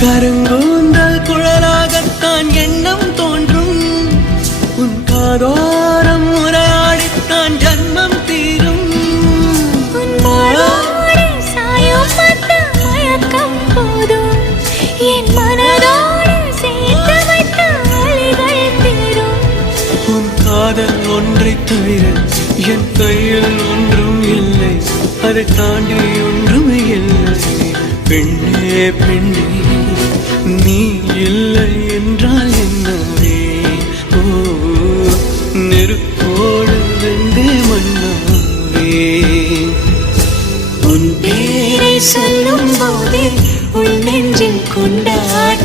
கருங்கூந்தல் குழலாகத்தான் எண்ணம் தோன்றும். உன் காதோரம் உரையாடித்தான் ஜன்மம் தீரும். என் மனதோடு சேர்த்து வைத்த வழிகள் தீரும். உன் காதல் ஒன்றை தவிர என் கையில் ஒன்றும் இல்லை, அதை தாண்டி ஒன்றும் இல்லை. பெண்ணே பெண்ணே நீ இல்லை என்றால் என்னவே? ஓ நெருப்போடு வெந்தே மண்ணாவே. உன் பேரை சொல்லும் போதே உன் நெஞ்சில் கொண்டாட